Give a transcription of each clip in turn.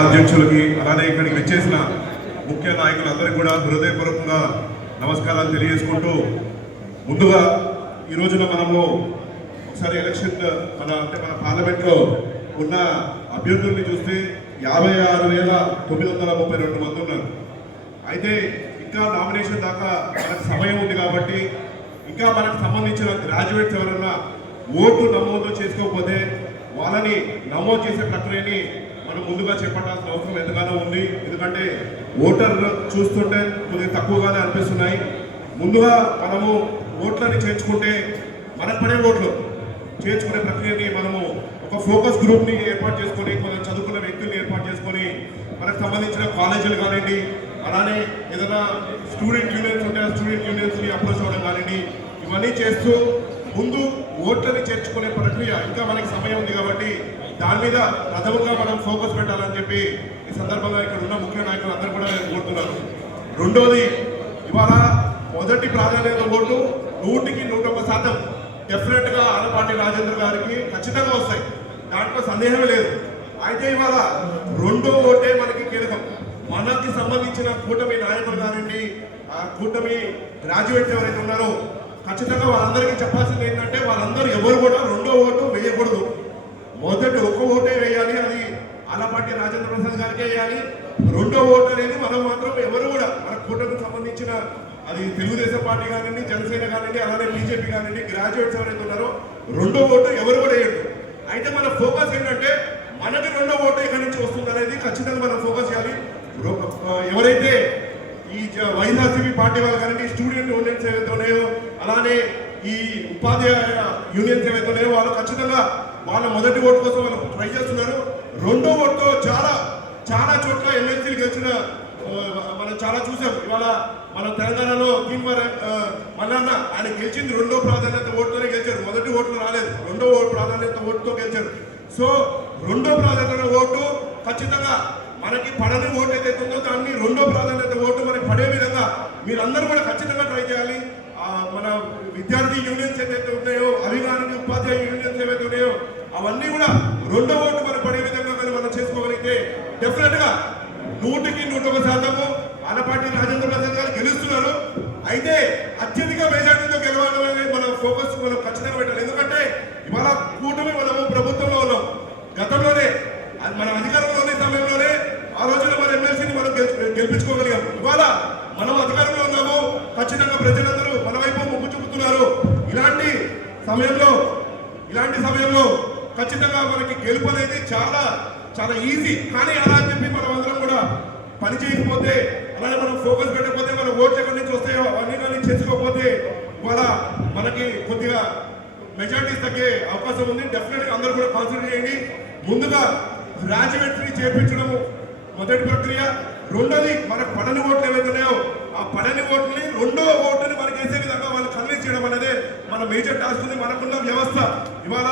అధ్యక్షులకి అలానే ఇక్కడికి వచ్చేసిన ముఖ్య నాయకులందరికీ కూడా హృదయపూర్వకంగా నమస్కారాలు తెలియజేసుకుంటూ ముందుగా ఈ రోజున మనము ఒకసారి ఎలక్షన్ మన అంటే మన పార్లమెంట్లో ఉన్న అభ్యర్థుల్ని చూస్తే యాభై ఆరు వేల తొమ్మిది వందల ముప్పై రెండు మంది ఉన్నారు. అయితే ఇంకా నామినేషన్ దాకా మనకు సమయం ఉంది కాబట్టి ఇంకా మనకు సంబంధించిన గ్రాడ్యుయేట్స్ ఎవరన్నా ఓటు నమోదు చేసుకోకపోతే వాళ్ళని నమోదు చేసే ప్రక్రియని మనం ముందుగా చేపట్టాల్సిన అవసరం ఎంతగానో ఉంది. ఎందుకంటే ఓటర్ చూస్తుంటే కొద్దిగా తక్కువగానే అనిపిస్తున్నాయి. ముందుగా మనము ఓట్లని చేర్చుకుంటే మనకు పడే ఓట్లు చేర్చుకునే ప్రక్రియని మనము ఒక ఫోకస్ గ్రూప్ని ఏర్పాటు చేసుకొని కొంచెం చదువుకున్న వ్యక్తుల్ని ఏర్పాటు చేసుకొని మనకు సంబంధించిన కాలేజీలు కానివ్వండి అలానే ఏదైనా స్టూడెంట్ యూనియన్స్ ఉంటే ఆ స్టూడెంట్ యూనియన్స్ని అప్రోచ్ అవ్వడం కానివ్వండి ఇవన్నీ చేస్తూ ముందు ఓట్లని చేర్చుకునే ప్రక్రియ ఇంకా మనకి సమయం ఉంది కాబట్టి దాని మీద ప్రథమంగా మనం ఫోకస్ పెట్టాలని చెప్పి ఈ సందర్భంగా ఇక్కడ ఉన్న ముఖ్య నాయకులు అందరూ కూడా నేను కోరుతున్నాను. రెండోది ఇవాళ మొదటి ప్రాధాన్యత ఓటు నూటికి నూట ఒక శాతం డెఫినెట్గా ఆనపాటి రాజేంద్ర గారికి ఖచ్చితంగా వస్తాయి. దాంట్లో సందేహమే లేదు. అయితే ఇవాళ రెండో ఓటే మనకి కీలకం. మనకి సంబంధించిన కూటమి నాయకులు కానివ్వండి ఆ కూటమి గ్రాడ్యుయేట్స్ ఎవరైతే ఉన్నారో ఖచ్చితంగా వాళ్ళందరికీ చెప్పాల్సింది ఏంటంటే వాళ్ళందరూ ఎవరు కూడా రెండో ఓటు వేయకూడదు. మొదటి ఒక ఓటే వేయాలి అది ఆలపాటి రాజేంద్ర ప్రసాద్ గారికే వేయాలి. రెండో ఓటు అనేది మనం మాత్రం ఎవరు కూడా మన కూటమికి సంబంధించిన అది తెలుగుదేశం పార్టీ కానివ్వండి జనసేన కానివ్వండి అలానే బీజేపీ కానివ్వండి గ్రాడ్యుయేట్స్ ఎవరైతే ఉన్నారో రెండో ఓటు ఎవరు కూడా వేయరు అయితే మన ఫోకస్ ఏంటంటే మనకి రెండో ఓటు ఎక్కడి నుంచి వస్తుంది అనేది ఖచ్చితంగా మనం ఫోకస్ చేయాలి. ఎవరైతే ఈ జ- వైఎస్ఆర్సీపీ పార్టీ వాళ్ళు కానీ స్టూడెంట్ యూనియన్స్ ఏవైతే ఉన్నాయో అలానే ఈ ఉపాధ్యాయ యూనియన్స్ ఏవైతే ఉన్నాయో వాళ్ళు ఖచ్చితంగా వాళ్ళ మొదటి ఓటు కోసం వాళ్ళు ట్రై చేస్తున్నారు. రెండో ఓటుతో చాలా చాలా చోట్ల ఎమ్మెల్సీలు గెలిచిన మనం చాలా చూసాం. ఇవాళ మన తెలంగాణలో భీమవర మల్లన్న ఆయన గెలిచింది రెండో ప్రాధాన్యత ఓటుతోనే గెలిచారు. మొదటి ఓట్లు రాలేదు. రెండో ఓటు ప్రాధాన్యత ఓటుతో గెలిచారు. సో రెండో ప్రాధాన్యత ఓటు ఖచ్చితంగా మనకి పడని ఓటు ఏదైతే ఉందో దాన్ని రెండో ప్రాధాన్యత ఓటు మనకి పడే విధంగా మీరందరూ కూడా ఖచ్చితంగా ట్రై చేయాలి. మన విద్యార్థి యూనియన్స్ ఏదైతే ఉన్నాయో అభిమానులు ఉపాధ్యాయ యూనియన్స్ ఏవైతే ఉన్నాయో అవన్నీ కూడా రెండో ఓటు మనం పడే విధంగా మనం మనం చేసుకోగలిగితే డెఫినెట్గా నూటికి నూట ఒక శాతము ఆలపాటి రాజేంద్ర ప్రసాద్ గారు గెలుస్తున్నారు. అయితే అత్యధిక మెజార్టీతో గెలవాలనే మన ఫోకస్ మనం ఖచ్చితంగా పెట్టాలి ఎందుకంటే ఇవాళ కూటమి మనము ప్రభుత్వంలో ఉన్నాం గతంలోనే అది మన అధికారంలో ఉన్న సమయంలోనే ఆ రోజున మన ఎమ్మెల్సీని మనం గెలిచి- గెలిపించుకోగలిగాం ఇవాళ మనం అధికారంలో ఉన్నాము ఖచ్చితంగా ప్రజలందరూ మన వైపు మొగ్గు చూపుతున్నారు ఇలాంటి సమయంలో ఇలాంటి సమయంలో ఖచ్చితంగా మనకి గెలుపు అనేది చాలా చాలా ఈజీ కానీ అలా అని చెప్పి మనం అందరం కూడా పని చేయకపోతే అలాగే మనం ఫోకస్ పెట్టకపోతే మన ఓట్లు ఎక్కడి నుంచి వస్తాయో అవన్నీ కానీ చేసుకోకపోతే ఇవాళ మనకి కొద్దిగా మెజార్టీస్ తగ్గే అవకాశం ఉంది. డెఫినెట్గా అందరూ కూడా కాన్సన్ట్రేట్ చేయండి. ముందుగా గ్రాడ్యుయేట్స్ని చేపించడం మొదటి ప్రక్రియ. రెండోది మన పడని ఓట్లు ఏవైతే ఉన్నాయో ఆ పడని ఓట్లని రెండో ఓటుని మనకి వేసే విధంగా వాళ్ళు కన్విన్స్ చేయడం అనేది మన మేజర్ టాస్క్ ఉంది మనకున్న వ్యవస్థ. ఇవాళ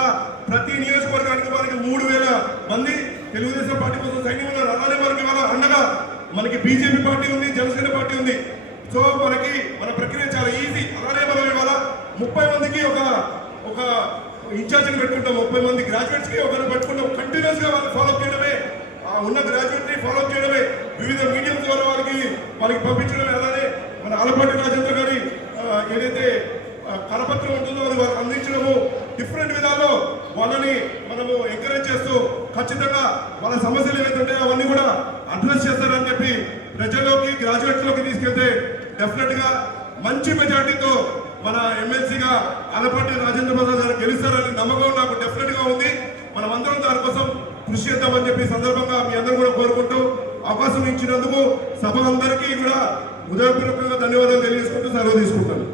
ప్రతి నియోజకవర్గానికి మనకి మూడు వేల మంది తెలుగుదేశం పార్టీ కోసం సైన్యం ఉన్నారు అలానే మనకి ఇవాళ అండగా మనకి బీజేపీ పార్టీ ఉంది జనసేన పార్టీ ఉంది. సో మనకి మన ప్రక్రియ చాలా ఈజీ. అలానే మనం ఇవాళ ముప్పై మందికి ఒక ఒక ఇన్ఛార్జిని పెట్టుకుంటాం. ముప్పై మంది గ్రాడ్యుయేట్స్కి ఒకరిని పెట్టుకుంటాం. కంటిన్యూస్గా వాళ్ళు ఫాలో చేయడమే. ఆ ఉన్న గ్రాడ్యుయేట్ని ఫాలో చేయడమే. వివిధ మీడియం ద్వారా వాళ్ళకి వాళ్ళకి పంపించడమే. అలానే మన ఆలపాటి రాజేంద్ర గారి ఆ, ఏదైతే ఆ, కరపత్రం ఉంటుందో అది వాళ్ళకి అందించడము డిఫరెంట్ విధాల్లో వాళ్ళని మనము ఎంకరేజ్ చేస్తూ ఖచ్చితంగా వాళ్ళ సమస్యలు ఏవైతే అవన్నీ కూడా అడ్రస్ చేస్తారని చెప్పి ప్రజల్లోకి గ్రాడ్యుయేట్లోకి తీసుకెళ్తే డెఫినెట్గా మంచి మెజార్టీతో మన ఎమ్మెల్సీగా అలపాటి రాజేంద్ర ప్రసాద్ గారు గెలుస్తారని నమ్మకం నాకు డెఫినెట్గా ఉంది. మనం అందరం దానికోసం కృషి చేద్దామని చెప్పి సందర్భంగా మీ అందరూ కూడా కోరుకుంటూ అవకాశం ఇచ్చినందుకు సభ అందరికీ కూడా హృదయపూర్వకంగా ధన్యవాదాలు తెలియజేసుకుంటూ సెలవు తీసుకుంటాను.